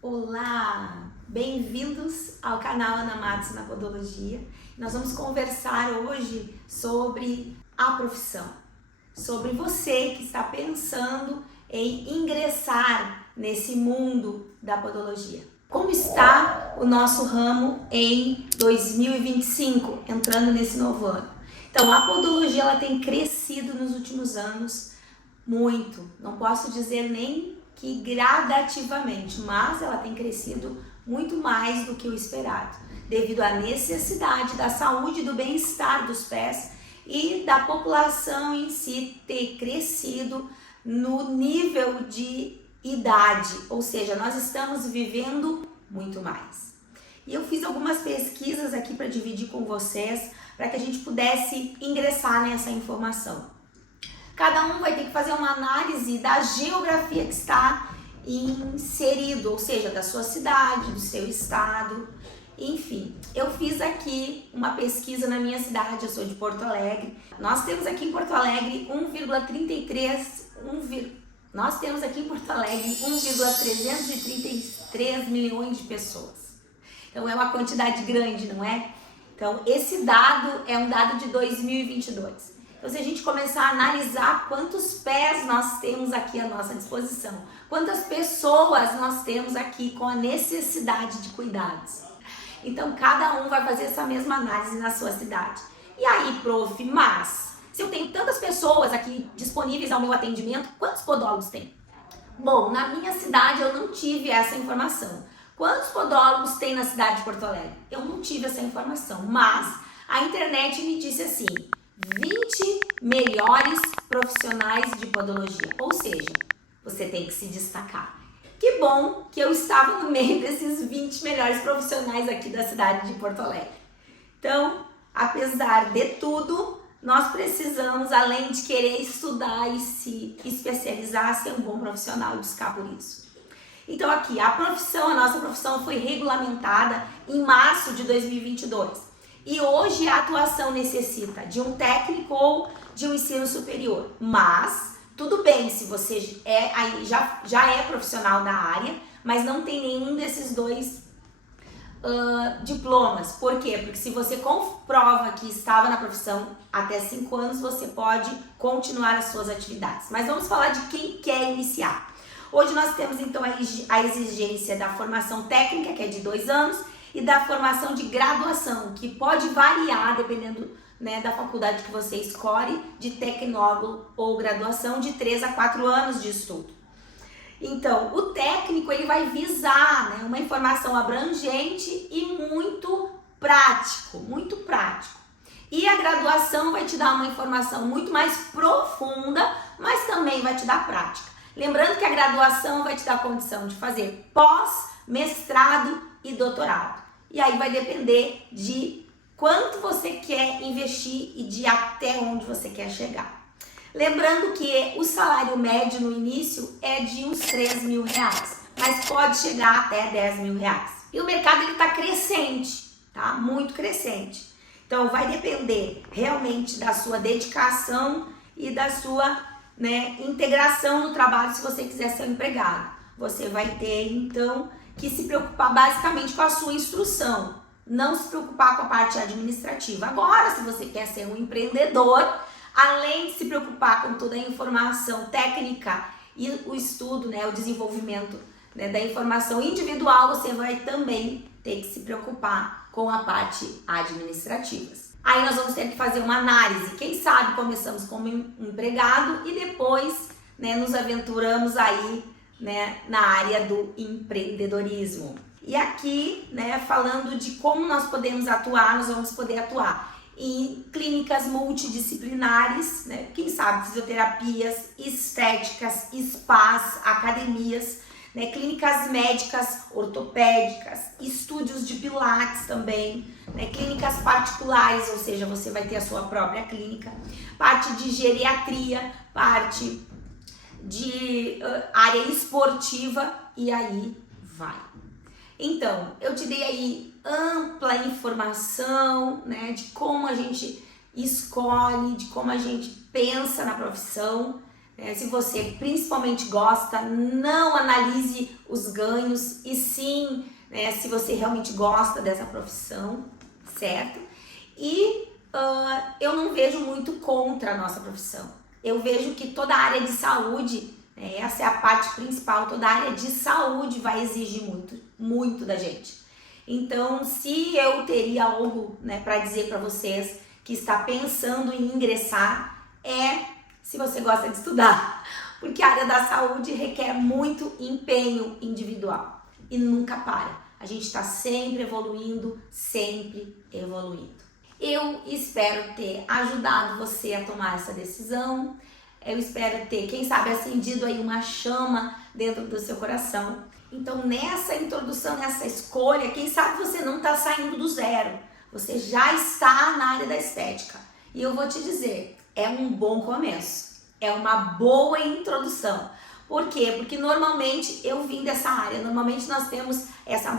Olá, bem-vindos ao canal Ana Matos na Podologia. Nós vamos conversar hoje sobre a profissão, sobre você que está pensando em ingressar nesse mundo da podologia. Como está o nosso ramo em 2025, entrando nesse novo ano? Então, a podologia ela tem crescido nos últimos anos muito, não posso dizer nem que gradativamente, mas ela tem crescido muito mais do que o esperado, devido à necessidade da saúde e do bem-estar dos pés e da população em si ter crescido no nível de idade, ou seja, nós estamos vivendo muito mais. E eu fiz algumas pesquisas aqui para dividir com vocês, para que a gente pudesse ingressar nessa informação. Cada um vai ter que fazer uma análise da geografia que está inserido, ou seja, da sua cidade, do seu estado, enfim. Eu fiz aqui uma pesquisa na minha cidade, eu sou de Porto Alegre. Nós temos aqui em Porto Alegre 1,333 milhões de pessoas. Então é uma quantidade grande, não é? Então esse dado é um dado de 2022. Então, se a gente começar a analisar quantos pés nós temos aqui à nossa disposição, quantas pessoas nós temos aqui com a necessidade de cuidados. Então, cada um vai fazer essa mesma análise na sua cidade. E aí, prof, mas se eu tenho tantas pessoas aqui disponíveis ao meu atendimento, quantos podólogos tem? Bom, na minha cidade eu não tive essa informação. Quantos podólogos tem na cidade de Porto Alegre? Eu não tive essa informação, mas a internet me disse assim: 20 melhores profissionais de podologia, ou seja, você tem que se destacar. Que bom que eu estava no meio desses 20 melhores profissionais aqui da cidade de Porto Alegre. Então, apesar de tudo, nós precisamos, além de querer estudar e se especializar, ser um bom profissional e buscar por isso. Então aqui, a nossa profissão foi regulamentada em março de 2022. E hoje a atuação necessita de um técnico ou de um ensino superior. Mas, tudo bem se você já é profissional da área, mas não tem nenhum desses dois diplomas. Por quê? Porque se você comprova que estava na profissão até 5 anos, você pode continuar as suas atividades. Mas vamos falar de quem quer iniciar. Hoje nós temos então a exigência da formação técnica, que é de 2 anos, e da formação de graduação, que pode variar dependendo, né, da faculdade que você escolhe, de tecnólogo ou graduação de 3 a 4 anos de estudo. Então, o técnico ele vai visar, né, uma informação abrangente e muito prático, muito prático. E a graduação vai te dar uma informação muito mais profunda, mas também vai te dar prática. Lembrando que a graduação vai te dar a condição de fazer pós, mestrado e doutorado. E aí vai depender de quanto você quer investir e de até onde você quer chegar. Lembrando que o salário médio no início é de uns 3 mil reais, mas pode chegar até 10 mil reais. E o mercado está crescente, tá? Muito crescente. Então vai depender realmente da sua dedicação e da sua, né, integração no trabalho se você quiser ser um empregado. Você vai ter então que se preocupar basicamente com a sua instrução, não se preocupar com a parte administrativa. Agora, se você quer ser um empreendedor, além de se preocupar com toda a informação técnica e o estudo, né, o desenvolvimento, né, da informação individual, você vai também ter que se preocupar com a parte administrativa. Aí nós vamos ter que fazer uma análise. Quem sabe começamos como empregado e depois, né, nos aventuramos aí, né, na área do empreendedorismo. E aqui, né, falando de como nós podemos atuar, nós vamos poder atuar em clínicas multidisciplinares, né, quem sabe fisioterapias, estéticas, spas, academias, né, clínicas médicas, ortopédicas, estúdios de pilates também, né, clínicas particulares, ou seja, você vai ter a sua própria clínica, parte de geriatria, parte de área esportiva e aí vai. Então, eu te dei aí ampla informação, né, de como a gente escolhe, de como a gente pensa na profissão, Se você principalmente gosta, não analise os ganhos e sim, se você realmente gosta dessa profissão, certo? E eu não vejo muito contra a nossa profissão. Eu vejo que toda a área de saúde, essa é a parte principal, toda a área de saúde vai exigir muito, muito da gente. Então, se eu teria algo, para dizer para vocês que está pensando em ingressar, se você gosta de estudar, porque a área da saúde requer muito empenho individual e nunca para. A gente está sempre evoluindo, sempre evoluindo. Eu espero ter ajudado você a tomar essa decisão. Eu espero ter, quem sabe, acendido aí uma chama dentro do seu coração. Então, nessa introdução, nessa escolha, quem sabe você não está saindo do zero. Você já está na área da estética. E eu vou te dizer, é um bom começo. É uma boa introdução. Por quê? Porque normalmente eu vim dessa área. Normalmente nós temos essa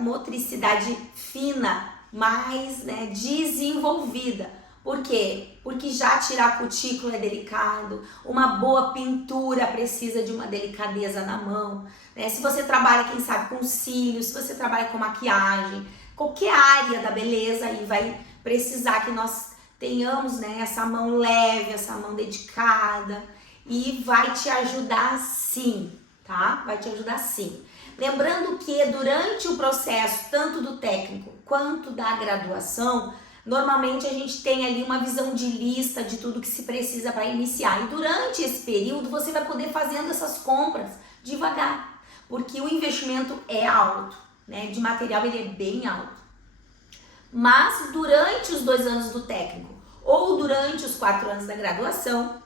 motricidade fina, mais desenvolvida. Por quê? Porque já tirar cutícula é delicado, uma boa pintura precisa de uma delicadeza na mão, Se você trabalha, quem sabe, com cílios, se você trabalha com maquiagem, qualquer área da beleza aí vai precisar que nós tenhamos, essa mão leve, essa mão dedicada e vai te ajudar sim, tá? Vai te ajudar sim. Lembrando que durante o processo, tanto do técnico quanto da graduação, normalmente a gente tem ali uma visão de lista de tudo que se precisa para iniciar. E durante esse período você vai poder fazendo essas compras devagar, porque o investimento é alto, de material ele é bem alto. Mas durante os 2 anos do técnico ou durante os 4 anos da graduação,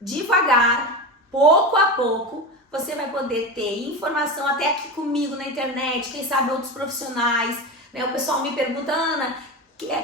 devagar, pouco a pouco, você vai poder ter informação até aqui comigo na internet, quem sabe outros profissionais, O pessoal me pergunta, Ana,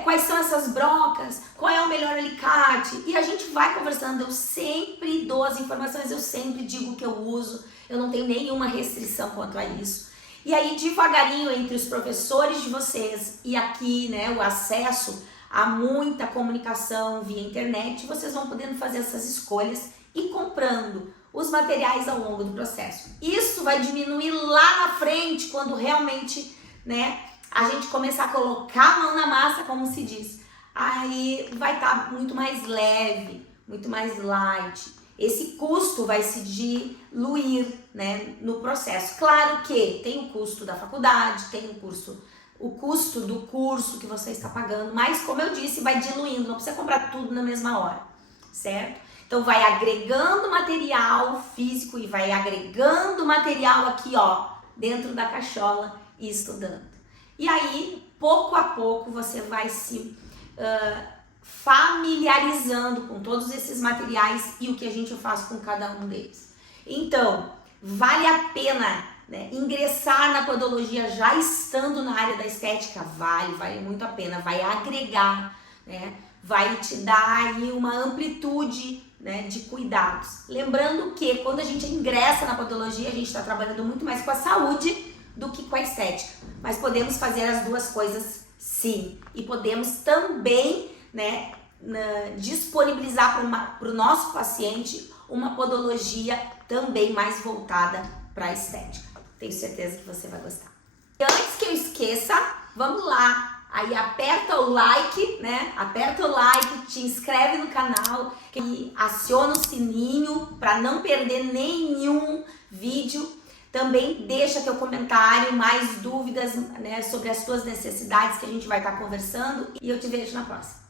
quais são essas brocas? Qual é o melhor alicate? E a gente vai conversando, eu sempre dou as informações, eu sempre digo o que eu uso, eu não tenho nenhuma restrição quanto a isso. E aí, devagarinho, entre os professores de vocês e aqui, o acesso a muita comunicação via internet, vocês vão podendo fazer essas escolhas e comprando os materiais ao longo do processo. Isso vai diminuir lá na frente, quando realmente, a gente começar a colocar a mão na massa, como se diz. Aí vai estar muito mais leve, muito mais light. Esse custo vai se diluir, no processo. Claro que tem o custo da faculdade, tem o custo do curso que você está pagando, mas como eu disse, vai diluindo, não precisa comprar tudo na mesma hora, certo? Então vai agregando material físico e vai agregando material aqui, dentro da cachola e estudando. E aí, pouco a pouco, você vai se familiarizando com todos esses materiais e o que a gente faz com cada um deles. Então, vale a pena ingressar na podologia já estando na área da estética? Vale muito a pena, vai agregar, vai te dar aí uma amplitude de cuidados. Lembrando que quando a gente ingressa na podologia, a gente está trabalhando muito mais com a saúde do que com a estética, mas podemos fazer as duas coisas sim, e podemos também disponibilizar para o nosso paciente uma podologia também mais voltada para a estética. Tenho certeza que você vai gostar. E antes que eu esqueça, vamos lá, aí aperta o like, aperta o like, te inscreve no canal e aciona o sininho para não perder nenhum vídeo. Também deixa teu comentário, mais dúvidas sobre as tuas necessidades que a gente vai estar conversando e eu te vejo na próxima.